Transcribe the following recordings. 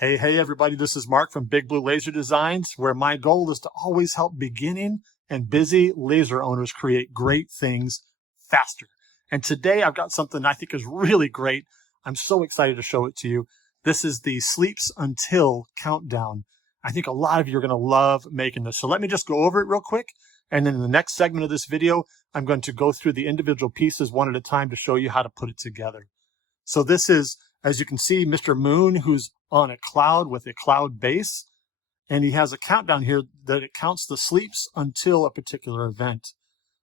Hey everybody, this is Mark from Big Blue Laser Designs, where my goal is to always help beginning and busy laser owners create great things faster. And today I've got something I think is really great. I'm so excited to show it to you. This is the Sleeps Until Countdown. I think a lot of you are going to love making this. So let me just go over it real quick. And then in the next segment of this video, I'm going to go through the individual pieces one at a time to show you how to put it together. So this is, as you can see, Mr. Moon, who's on a cloud with a cloud base. And he has a countdown here that it counts the sleeps until a particular event.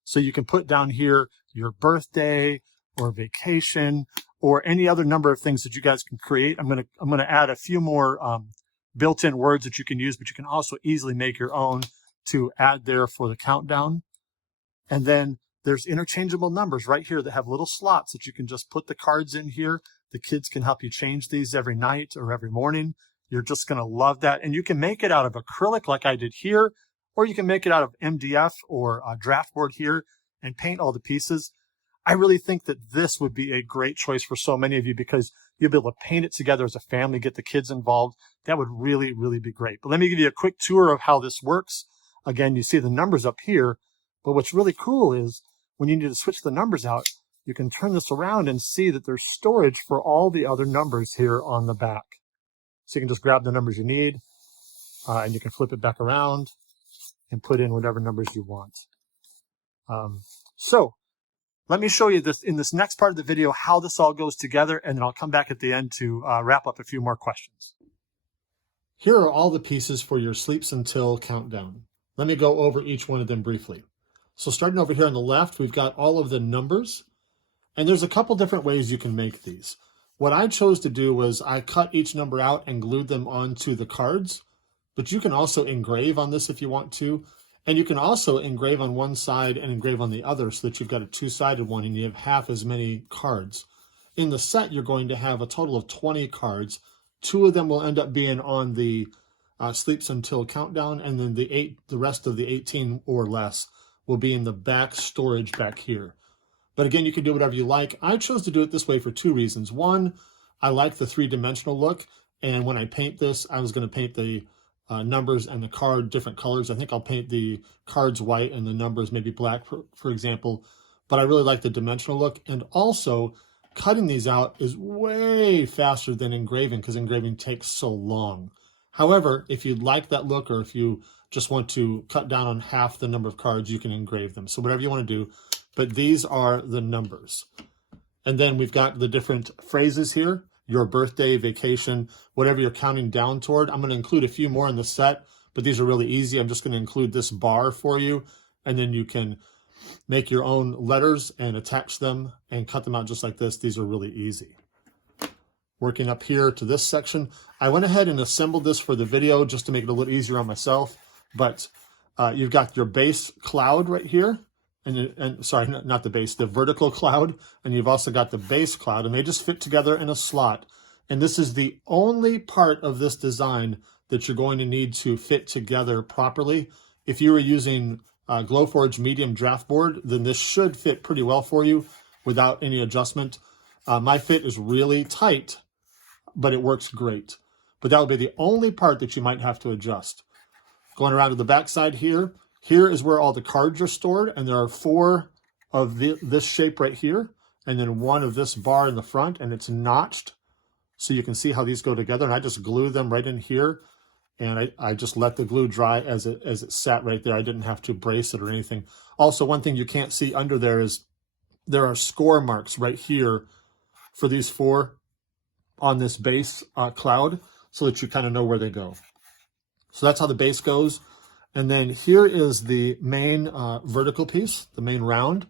So you can put down here your birthday or vacation or any other number of things that you guys can create. I'm going to add a few more built-in words that you can use, but you can also easily make your own to add there for the countdown. And then there's interchangeable numbers right here that have little slots that you can just put the cards in here. The kids can help you change these every night or every morning. You're just going to love that. And you can make it out of acrylic like I did here, or you can make it out of MDF or a draft board here and paint all the pieces. I really think that this would be a great choice for so many of you because you'll be able to paint it together as a family, get the kids involved. That would really, really be great. But let me give you a quick tour of how this works. Again, you see the numbers up here, but what's really cool is when you need to switch the numbers out, you can turn this around and see that there's storage for all the other numbers here on the back. So you can just grab the numbers you need, and you can flip it back around and put in whatever numbers you want. So let me show you this in this next part of the video, how this all goes together, and then I'll come back at the end to wrap up a few more questions. Here are all the pieces for your Sleeps Until countdown. Let me go over each one of them briefly. So starting over here on the left, we've got all of the numbers. And there's a couple different ways you can make these. What I chose to do was I cut each number out and glued them onto the cards, but you can also engrave on this if you want to. And you can also engrave on one side and engrave on the other so that you've got a two-sided one and you have half as many cards. In the set, you're going to have a total of 20 cards. 2 of them will end up being on the Sleeps Until countdown, and then the rest of the 18 or less will be in the back storage back here. But again, you can do whatever you like. I chose to do it this way for 2 reasons. One, I like the 3-dimensional look. And when I paint this, I was going to paint the numbers and the card different colors. I think I'll paint the cards white and the numbers maybe black, for example. But I really like the dimensional look. And also, cutting these out is way faster than engraving because engraving takes so long. However, if you like that look or if you just want to cut down on half the number of cards, you can engrave them. So whatever you want to do. But these are the numbers. And then we've got the different phrases here, your birthday, vacation, whatever you're counting down toward. I'm going to include a few more in the set, but these are really easy. I'm just going to include this bar for you, and then you can make your own letters and attach them and cut them out just like this. These are really easy. Working up here to this section, I went ahead and assembled this for the video just to make it a little easier on myself, but you've got your base cloud right here. And sorry, not the base, the vertical cloud. And you've also got the base cloud, and they just fit together in a slot. And this is the only part of this design that you're going to need to fit together properly. If you were using Glowforge medium draft board, then this should fit pretty well for you without any adjustment. My fit is really tight, but it works great. But that will be the only part that you might have to adjust. Going around to the back side here. Here is where all the cards are stored, and there are 4 of this shape right here, and then 1 of this bar in the front, and it's notched, so you can see how these go together. And I just glue them right in here, and I just let the glue dry as it sat right there. I didn't have to brace it or anything. Also, one thing you can't see under there is there are score marks right here for these 4 on this base cloud, so that you kind of know where they go. So that's how the base goes. And then here is the main vertical piece, the main round.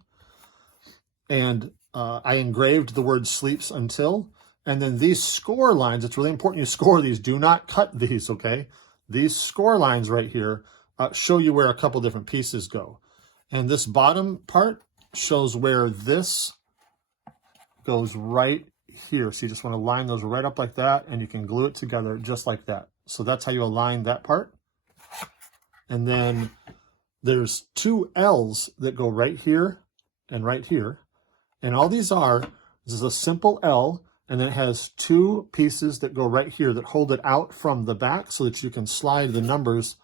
And I engraved the word Sleeps Until. And then these score lines, it's really important you score these. Do not cut these, okay? These score lines right here show you where a couple different pieces go. And this bottom part shows where this goes right here. So you just want to line those right up like that, and you can glue it together just like that. So that's how you align that part. And then there's 2 L's that go right here and right here. And all these are, this is a simple L, And then it has two pieces that go right here that hold it out from the back so that you can slide the numbers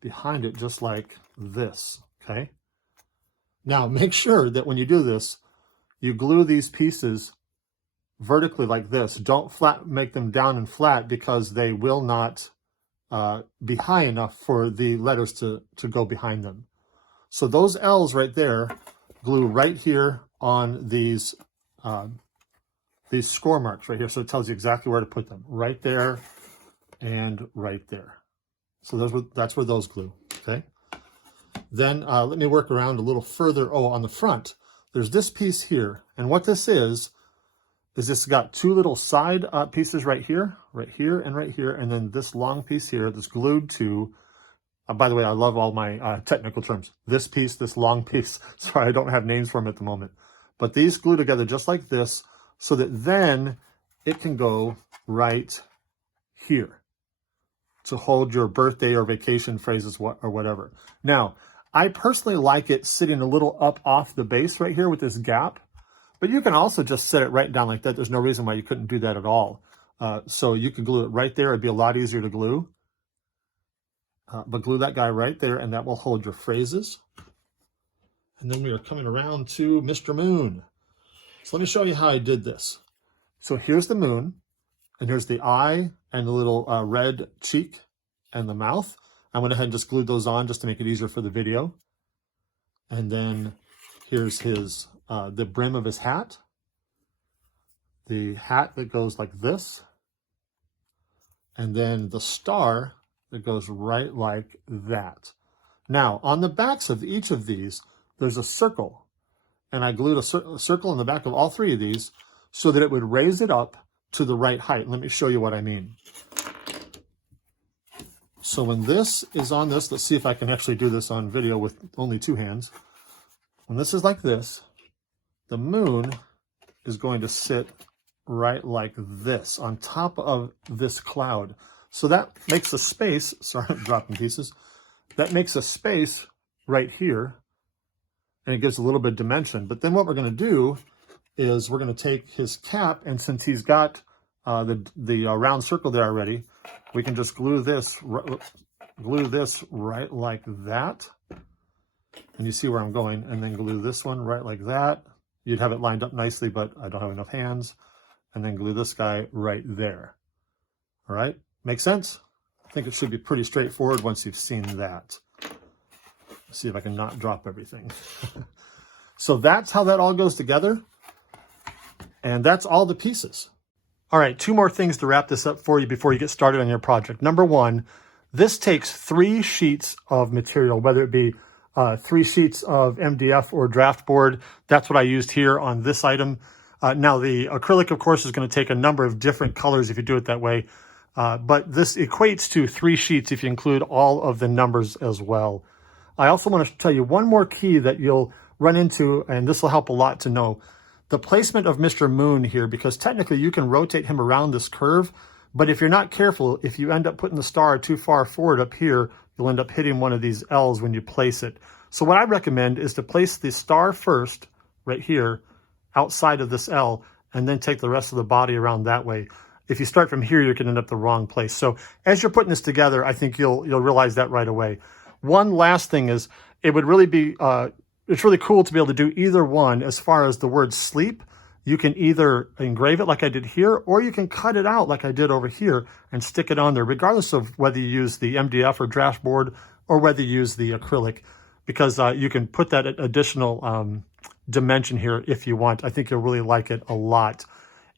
behind it just like this, okay? Now, make sure that when you do this, you glue these pieces vertically like this. Don't make them down and flat because they will not be high enough for the letters to go behind them. So those L's right there, glue right here on these score marks right here. So it tells you exactly where to put them. Right there and right there. So that's where those glue, okay? Then let me work around a little further. Oh, on the front, there's this piece here. And what this is this got two little side pieces right here, and right here. And then this long piece here that's glued to, by the way, I love all my technical terms. This piece, this long piece. Sorry, I don't have names for them at the moment. But these glue together just like this so that then it can go right here to hold your birthday or vacation phrases or whatever. Now, I personally like it sitting a little up off the base right here with this gap, but you can also just set it right down like that. There's no reason why you couldn't do that at all. So you can glue it right there. It'd be a lot easier to glue. But glue that guy right there, and that will hold your phrases. And then we are coming around to Mr. Moon. So let me show you how I did this. So here's the moon, and here's the eye and the little red cheek and the mouth. I went ahead and just glued those on just to make it easier for the video. And then here's his the brim of his hat. The hat that goes like this. And then the star that goes right like that. Now, on the backs of each of these, there's a circle. And I glued a circle in the back of all three of these so that it would raise it up to the right height. Let me show you what I mean. So when this is on this, let's see if I can actually do this on video with only two hands. When this is like this, the moon is going to sit right like this on top of this cloud. So that makes a space, sorry, I'm dropping pieces. That makes a space right here, and it gives a little bit of dimension. But then what we're going to do is we're going to take his cap, and since he's got the round circle there already, we can just glue this right like that. And you see where I'm going, and then glue this one right like that. You'd have it lined up nicely, but I don't have enough hands. And then glue this guy right there. All right, make sense? I think it should be pretty straightforward once you've seen that. Let's see if I can not drop everything. So that's how that all goes together. And that's all the pieces. All right, two more things to wrap this up for you before you get started on your project. Number one, this takes 3 sheets of material, whether it be 3 sheets of MDF or draft board. That's what I used here on this item. Now, the acrylic, of course, is going to take a number of different colors if you do it that way. But this equates to 3 sheets if you include all of the numbers as well. I also want to tell you one more key that you'll run into, and this will help a lot to know. The placement of Mr. Moon here, because technically you can rotate him around this curve, but if you're not careful, if you end up putting the star too far forward up here, you'll end up hitting one of these L's when you place it. So what I recommend is to place the star first, right here, outside of this L, and then take the rest of the body around that way. If you start from here, you can end up the wrong place. So as you're putting this together, I think you'll realize that right away. One last thing is, it would really be, it's really cool to be able to do either one. As far as the word sleep, you can either engrave it like I did here, or you can cut it out like I did over here and stick it on there, regardless of whether you use the MDF or draft board or whether you use the acrylic, because you can put that additional dimension here if you want. I think you'll really like it a lot.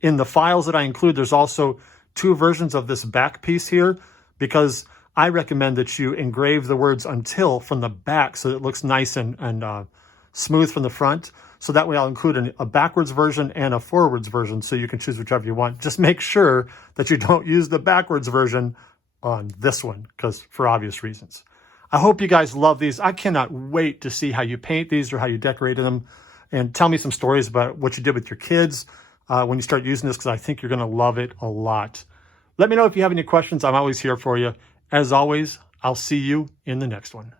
In the files that I include, there's also 2 versions of this back piece here, because I recommend that you engrave the words until from the back so it looks nice and smooth from the front. So that way I'll include a backwards version and a forwards version, so you can choose whichever you want. Just make sure that you don't use the backwards version on this one, because for obvious reasons. I hope you guys love these. I cannot wait to see how you paint these or how you decorated them. And tell me some stories about what you did with your kids when you start using this, because I think you're going to love it a lot. Let me know if you have any questions. I'm always here for you. As always, I'll see you in the next one.